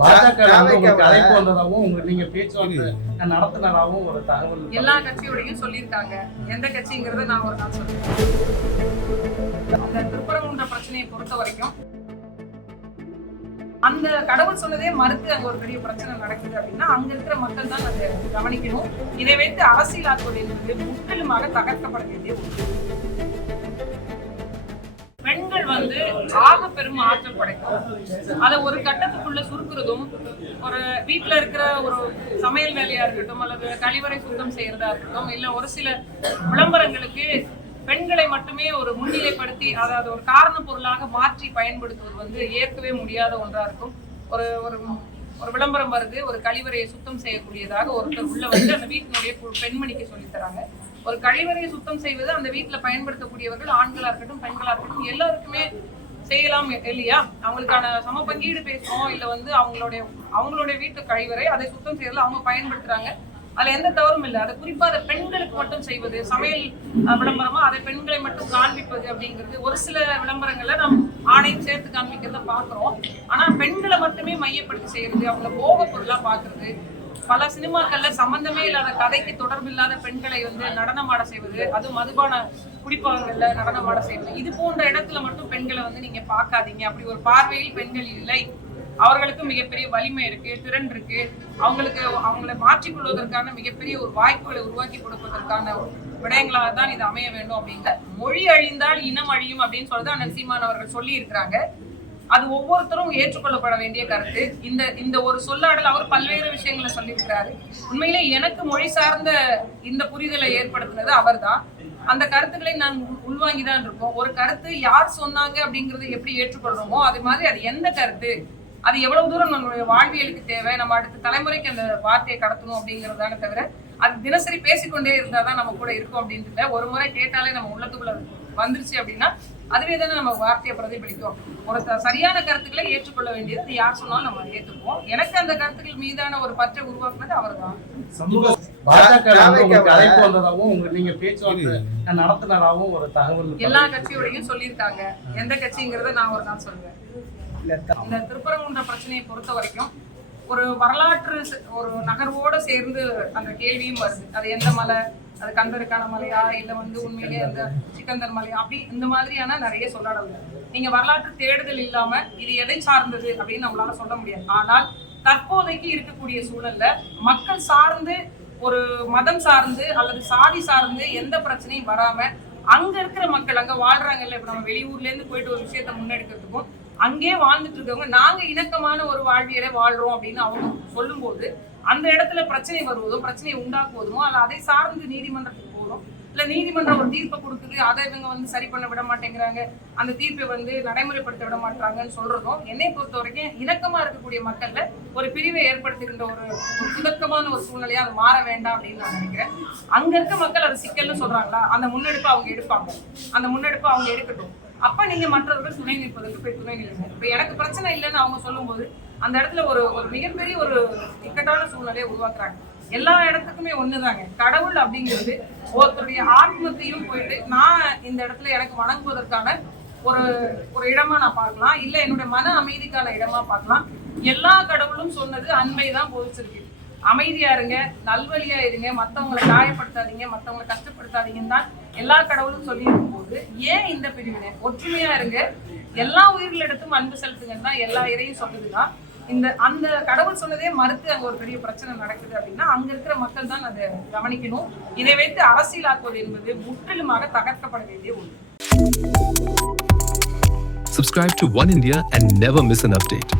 பாஜக அழைப்பு வந்ததாகவும் உங்க நீங்க பேச்சுவார்த்தை நடத்தினதாகவும் ஒரு தகவல் எல்லா கட்சியோடையும் சொல்லியிருக்காங்க. எந்த கட்சிங்கிறத நான் ஒரு நாள் சொல்றேன். அந்த திருப்பரங்குன்ற பிரச்சனையை பொறுத்த வரைக்கும் அந்த கடவுள் சொன்னதே மறுத்து அங்க ஒரு பெரிய பிரச்சனை நடக்குது அப்படின்னா அங்க இருக்கிற மக்கள் தான் அதை கவனிக்கணும். இதை வைத்து அரசியலாக்குவது என்பது முற்றிலுமாக தகர்க்கப்பட வேண்டிய ஒன்று. வந்து ஆக பெரும் ஆற்றல் படைக்கும். அதை ஒரு கட்டத்துக்குள்ள சுருக்குறதும் ஒரு வீட்டுல இருக்கிற ஒரு சமையல் வேலையா இருக்கட்டும் அல்லது கழிவறை சுத்தம் செய்யறதா இருக்கட்டும் இல்ல ஒரு சில விளம்பரங்களுக்கு பெண்களை மட்டுமே ஒரு முன்னிலைப்படுத்தி அதாவது ஒரு காரண பொருளாக மாற்றி பயன்படுத்துவது வந்து ஏற்கவே முடியாத ஒன்றா இருக்கும். ஒரு ஒரு ஒரு விளம்பரம் வருது ஒரு கழிவறையை சுத்தம் செய்யக்கூடியதாக ஒருத்தர் உள்ள வந்து அந்த வீட்டினுடைய பெண்மணிக்கு சொல்லித்தராங்க ஒரு கழிவறையை சுத்தம் செய்வது அந்த வீட்டுல பயன்படுத்தக்கூடியவர்கள் ஆண்களா இருக்கட்டும் பெண்களா இருக்கட்டும் எல்லாருக்குமே செய்யலாம் இல்லையா? அவங்களுக்கான சம பங்கீடு பேசுறோம் இல்ல வந்து அவங்களுடைய அவங்களுடைய வீட்டு கழிவறை அதை சுத்தம் செய்யறதுல அவங்க பயன்படுத்துறாங்க. அதுல எந்த தவறும் இல்லை. அதை குறிப்பா அதை பெண்களுக்கு மட்டும் செய்வது சமையல் விளம்பரமா அதை பெண்களை மட்டும் காண்பிப்பது அப்படிங்கிறது. ஒரு சில விளம்பரங்கள்ல நம்ம ஆணையும் சேர்த்து காண்பிக்கிறத பாக்குறோம் ஆனா பெண்களை மட்டுமே மையப்படுத்தி செய்யறது அவங்கள போக பொருளா பாக்குறது பல சினிமாக்கள்ல சம்பந்தமே இல்லாத கதைக்கு தொடர்பு இல்லாத பெண்களை வந்து நடனமாட செய்வது அது மதுபான குடிப்பகங்கள்ல நடனமாட செய்வது. இது போன்ற இடத்துல மட்டும் பெண்களை வந்து நீங்க பாக்காதீங்க அப்படி ஒரு பார்வையில் பெண்கள் இல்லை. அவர்களுக்கு மிகப்பெரிய வலிமை இருக்கு திறன் இருக்கு. அவங்களுக்கு அவங்களை மாற்றிக்கொள்வதற்கான மிகப்பெரிய ஒரு வாய்ப்புகளை உருவாக்கி கொடுப்பதற்கான விடயங்களாக தான் இது அமைய வேண்டும் அப்படிங்கிற மொழி அழிந்தால் இனம் அழியும் அப்படின்னு சொல்லிட்டு அண்ணன் சீமான் அவர்கள் சொல்லி இருக்கிறாங்க அது ஒவ்வொருத்தரும் ஏற்றுக்கொள்ளப்பட வேண்டிய கருத்து. இந்த இந்த ஒரு சொல்லாடல் அவர் பல்வேறு விஷயங்களை சொல்லியிருக்கிறாரு. உண்மையிலே எனக்கு மொழி சார்ந்த இந்த புரிதலை ஏற்படுத்தினது அவர்தான். அந்த கருத்துக்களை நான் உள்வாங்கிதான் இருக்கோம். ஒரு கருத்து யார் சொன்னாங்க அப்படிங்கறதை எப்படி ஏற்றுக்கொள்றோமோ அது மாதிரி அது எந்த கருத்து? அது எவ்வளவு தூரம் நம்மளுடைய வாழ்வியலுக்கு தேவை? நம்ம அடுத்த தலைமுறைக்கு அந்த வார்த்தையை கடத்தணும் அப்படிங்கறதான தவிர அது தினசரி பேசிக்கொண்டே இருந்தாதான் நம்ம கூட இருக்கும் அப்படின்றத ஒரு முறை கேட்டாலே நம்ம உள்ளத்துக்குள்ள வந்துருச்சு அப்படின்னா அதுவே தானே நம்ம வார்த்தையை பிரதிபலிக்கும். ஒரு சரியான கருத்துக்களை ஏற்றுக்கொள்ள வேண்டியது அது யார் சொன்னாலும் நம்ம ஏற்றுக்குவோம் எனக்கு அந்த கருத்துக்கள் மீதான ஒரு பற்றை உருவாக்குனது நடத்தினதாகவும் ஒரு தகவல் எல்லா கட்சியோடையும் சொல்லியிருக்காங்க. எந்த கட்சிங்கிறத நான் ஒரு நாள் சொல்றேன் இந்த திருப்பரங்குன்ற பிரச்சனையை பொறுத்த வரைக்கும் ஒரு வரலாற்று ஒரு நகர்வோட சேர்ந்து அந்த கேள்வியும் வருது. அது எந்த மலை அது கந்தருக்கான மலையா இல்ல வந்து உண்மையிலேயே அந்த சிக்கந்தர் மலையா அப்படி இந்த மாதிரியான நிறைய சொல்லாடல்கள். நீங்க வரலாற்று தேடுதல் இல்லாம இது எதை சார்ந்தது அப்படின்னு நம்மளால சொல்ல முடியாது. ஆனால் தற்போதைக்கு இருக்கக்கூடிய சூழல்ல மக்கள் சார்ந்து ஒரு மதம் சார்ந்து அல்லது சாதி சார்ந்து எந்த பிரச்சனையும் வராம அங்க இருக்கிற மக்கள் அங்க வாழ்றாங்கல்ல இப்ப நம்ம வெளியூர்ல இருந்து போயிட்டு ஒரு விஷயத்த முன்னெடுக்கிறதுக்கும் அங்கேயே வாழ்ந்துட்டு இருக்கவங்க நாங்க இணக்கமான ஒரு வாழ்வியலை வாழ்றோம் அப்படின்னு அவங்க சொல்லும்போது அந்த இடத்துல பிரச்சனை வருவதோ பிரச்சனையை உண்டாக்குவதும் அல்ல அதை சார்ந்து நீதிமன்றத்துக்கு போதும் இல்ல நீதிமன்றம் ஒரு தீர்ப்பை கொடுக்குது அதை இவங்க வந்து சரி பண்ண விட மாட்டேங்கிறாங்க அந்த தீர்ப்பை வந்து நடைமுறைப்படுத்த விட மாட்டாங்கன்னு சொல்றதும் என்னை பொறுத்த வரைக்கும் இணக்கமா இருக்கக்கூடிய மக்கள்ல ஒரு பிரிவை ஏற்படுத்துகின்ற ஒரு சுதக்கமான ஒரு சூழ்நிலையா அது மாற வேண்டாம் அப்படின்னு நான் நினைக்கிறேன். அங்க இருக்க மக்கள் அது சிக்கல்னு சொல்றாங்களா? அந்த முன்னெடுப்பை அவங்க எடுப்பாங்க. அந்த முன்னெடுப்பை அவங்க எடுக்கட்டும். அப்ப நீங்க மற்றவர்கள் துணை நிற்பதற்கு போய் துணை நில்லுங்க. இப்ப எனக்கு பிரச்சனை இல்லைன்னு அவங்க சொல்லும்போது அந்த இடத்துல ஒரு ஒரு மிகப்பெரிய ஒரு இக்கட்டான சூழ்நிலையை உருவாக்குறாங்க. எல்லா இடத்துக்குமே ஒண்ணுதாங்க. கடவுள் அப்படிங்கிறது ஒருத்தருடைய ஆத்மத்தையும் போயிட்டு நான் இந்த இடத்துல எனக்கு வணங்குவதற்கான ஒரு ஒரு இடமா நான் பார்க்கலாம். இல்ல என்னுடைய மன அமைதிக்கான இடமா பார்க்கலாம். எல்லா கடவுளும் சொன்னது அன்பை தான் போதிச்சிருக்கு. அமைதியா இருங்க நல்வழியா இருங்க மத்தவங்களை காயப்படுத்தாதீங்க மத்தவங்களை கஷ்டப்படுத்தாதீங்கன்னு தான் எல்லா கடவுளும் சொல்லி இருக்கும்போது ஏன் இந்த பிரிவினை? ஒற்றுமையா இருங்க. எல்லா உயிர்களிடத்தும் அன்பு செலுத்துங்கன்னு தான் எல்லா இறையும் சொல்லுதுதான். இந்த அந்த கடவுள் சொன்னதே மறுத்து அங்க ஒரு பெரிய பிரச்சனை நடக்குது அப்படின்னா அங்க இருக்கிற மக்கள் தான் அதை கவனிக்கணும் இதை வைத்து அரசியலாக்குவது என்பது முற்றிலுமாக தகர்க்கப்பட வேண்டிய ஒன்று Subscribe to One India and never miss an update.